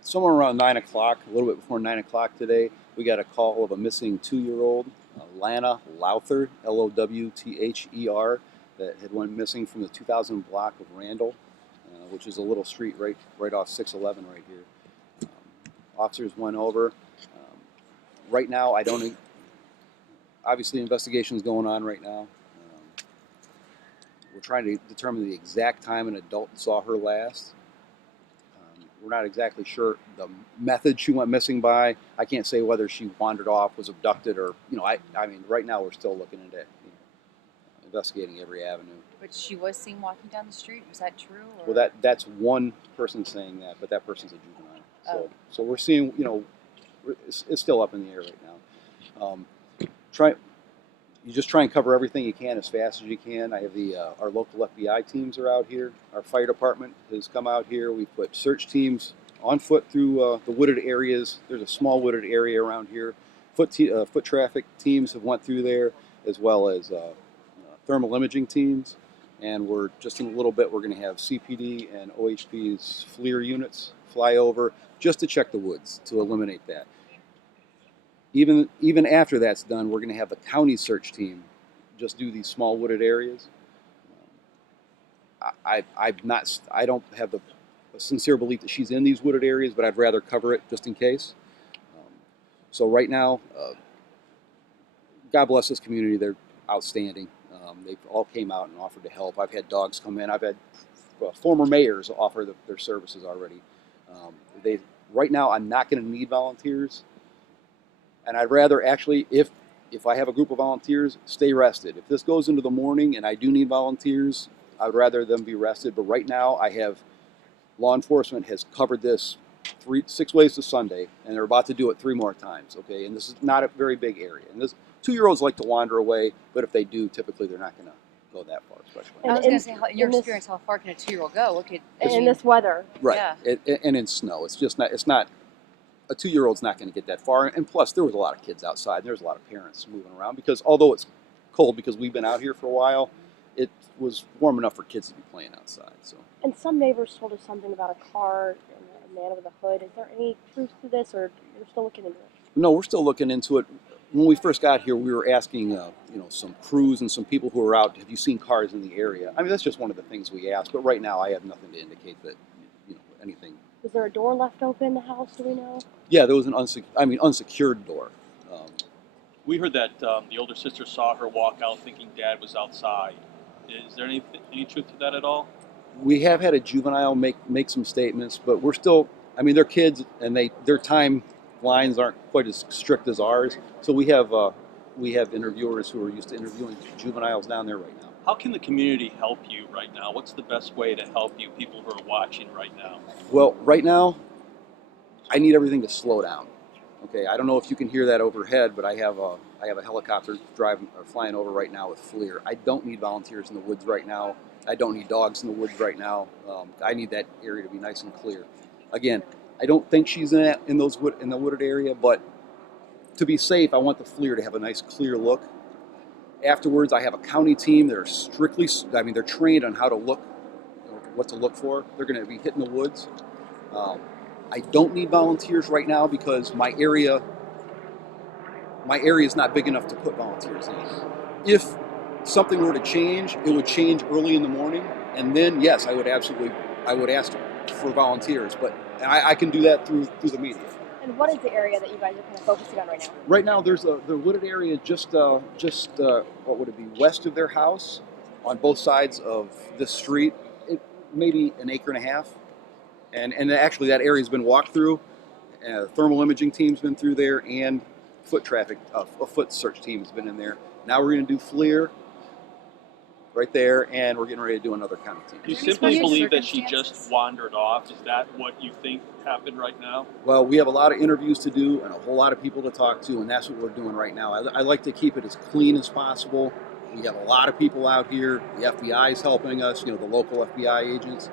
Somewhere around 9 o'clock, a little bit before 9 o'clock today, we got a call of a missing 2-year-old, Lana Lowther, Lowther, that had went missing from the 2000 block of Randall, which is a little street right off 611 right here. Officers went over. Right now, I don't. Obviously, investigation is going on right now. We're trying to determine the exact time an adult saw her last. We're not exactly sure the method she went missing by. I can't say whether she wandered off, was abducted, or I mean, right now we're still looking into investigating every avenue. But she was seen walking down the street. Was that true? Or? Well, that's one person saying that, but that person's a juvenile. So we're seeing, it's still up in the air right now. You just try and cover everything you can as fast as you can. I have our local FBI teams are out here. Our fire department has come out here. We put search teams on foot through the wooded areas. There's a small wooded area around here. Foot traffic teams have went through there, as well as thermal imaging teams. And we're just in a little bit, we're going to have CPD and OHP's FLIR units fly over just to check the woods to eliminate that. Even after that's done, we're going to have the county search team just do these small wooded areas. I don't have the sincere belief that she's in these wooded areas, but I'd rather cover it just in case. So right now, God bless this community. They're outstanding. They've all came out and offered to help. I've had dogs come in. I've had former mayors offer their services already. Right now, I'm not going to need volunteers. And I'd rather actually, if I have a group of volunteers, stay rested. If this goes into the morning and I do need volunteers, I'd rather them be rested. But right now, I have law enforcement has covered this 6 ways to Sunday, and they're about to do it 3 more times. Okay, and this is not a very big area. And this 2-year-olds like to wander away, but if they do, typically they're not going to go that far. Especially. I was going to say, in your experience, how far can a 2-year-old go? In this weather, right? Yeah. And in snow, it's just not. It's not. A 2-year-old's not going to get that far, and plus there was a lot of kids outside, and there's a lot of parents moving around, because although it's cold, because we've been out here for a while, it was warm enough for kids to be playing outside. So. And some neighbors told us something about a car and a man with a hood. Is there any truth to this, or you're still looking into it? No, we're still looking into it. When we first got here, we were asking, some crews and some people who are out, have you seen cars in the area? I mean, that's just one of the things we asked, but right now I have nothing to indicate that, anything. Was there a door left open in the house, do we know? Yeah, there was an unsecured door. We heard that the older sister saw her walk out thinking Dad was outside. Is there any truth to that at all? We have had a juvenile make some statements, but we're still, they're kids, and their timelines aren't quite as strict as ours. So we have interviewers who are used to interviewing juveniles down there right now. How can the community help you right now? What's the best way to help you, people who are watching right now? Well, right now, I need everything to slow down. Okay, I don't know if you can hear that overhead, but I have a helicopter flying over right now with FLIR. I don't need volunteers in the woods right now. I don't need dogs in the woods right now. I need that area to be nice and clear. Again, I don't think she's in the wooded area, but to be safe, I want the FLIR to have a nice clear look. Afterwards, I have a county team that are they're trained on how to look, what to look for. They're going to be hitting the woods. I don't need volunteers right now because my area is not big enough to put volunteers in. If something were to change, it would change early in the morning, and then yes, I would ask for volunteers. But I can do that through the media. And what is the area that you guys are kind of focusing on right now? Right now, there's the wooded area just what would it be, west of their house, on both sides of this street. Maybe an acre and a half, and actually that area's been walked through. Thermal imaging team's been through there, and foot search team's been in there. Now we're going to do FLIR right there, and we're getting ready to do another county team. Do you simply believe that she just wandered off? Is that what you think happened right now? Well, we have a lot of interviews to do and a whole lot of people to talk to, and that's what we're doing right now. I like to keep it as clean as possible. We have a lot of people out here. The FBI is helping us, the local FBI agents.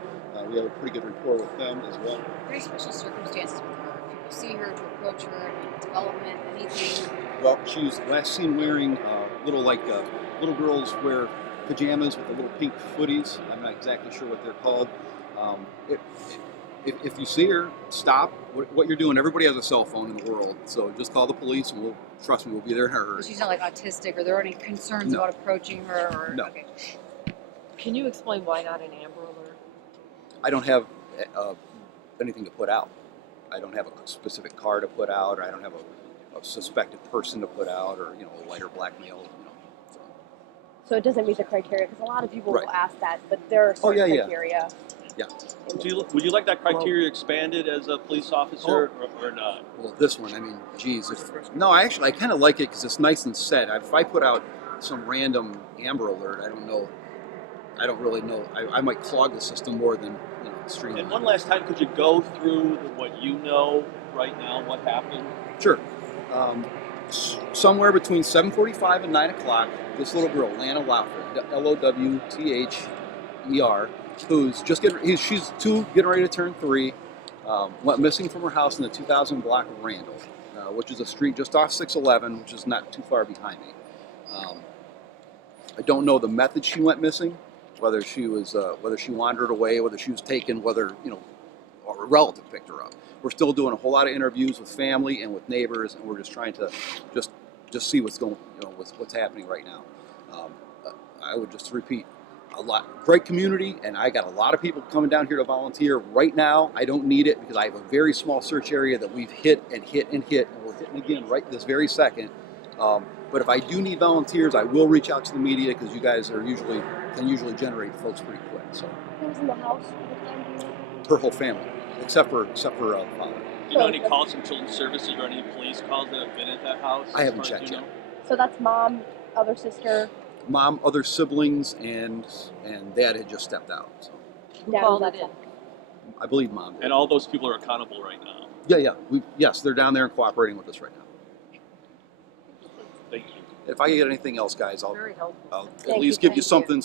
We have a pretty good rapport with them as well. Very special circumstances with her. If you see her to approach her, any development, anything? Well, she was last seen wearing little girls wear pajamas with the little pink footies. I'm not exactly sure what they're called. if you see her, stop what you're doing. Everybody has a cell phone in the world, so just call the police, and trust me, we'll be there in a hurry. But she's not like autistic. Are there any concerns No. about approaching her? Or, No. Okay. Can you explain why not an Amber Alert? I don't have anything to put out. I don't have a specific car to put out, or I don't have a suspected person to put out, or a lighter blackmail. So. So it doesn't meet the criteria, because a lot of people Right. will ask that, but there are certain yeah. criteria. Yeah. Would you like that criteria expanded as a police officer or not? Well, this one, I mean, geez. No, I kind of like it because it's nice and set. If I put out some random Amber Alert, I don't know. I don't really know. I might clog the system more than streamline. And one last time, could you go through what you know right now, what happened? Sure. Somewhere between 7:45 and 9 o'clock, this little girl, Lana Lowther, Lowther, who's she's 2, getting ready to turn 3, went missing from her house in the 2000 block of Randall, which is a street just off 611, which is not too far behind me. I don't know the method she went missing, whether she wandered away, whether she was taken, whether or a relative picked her up. We're still doing a whole lot of interviews with family and with neighbors, and we're just trying to just see what's going, what's happening right now. I would just repeat, great community, and I got a lot of people coming down here to volunteer. Right now, I don't need it because I have a very small search area that we've hit and hit and hit, and we're hitting again right this very second. But if I do need volunteers, I will reach out to the media because you guys can usually generate folks pretty quick. So Who was in the house at the time? Do you know? her whole family, except for father. Do you know any calls from Children's Services or any police calls that have been at that house? I haven't as far as checked you yet. know? So that's mom, other sister, Mom, other siblings, and dad had just stepped out. So Who dad called was it in? outside. I believe mom did. And all those people are accountable right now. Yeah. Yes, they're down there and cooperating with us right now. Thank you. If I get anything else, guys, I'll Very helpful. at Thank least you, give you thank you. something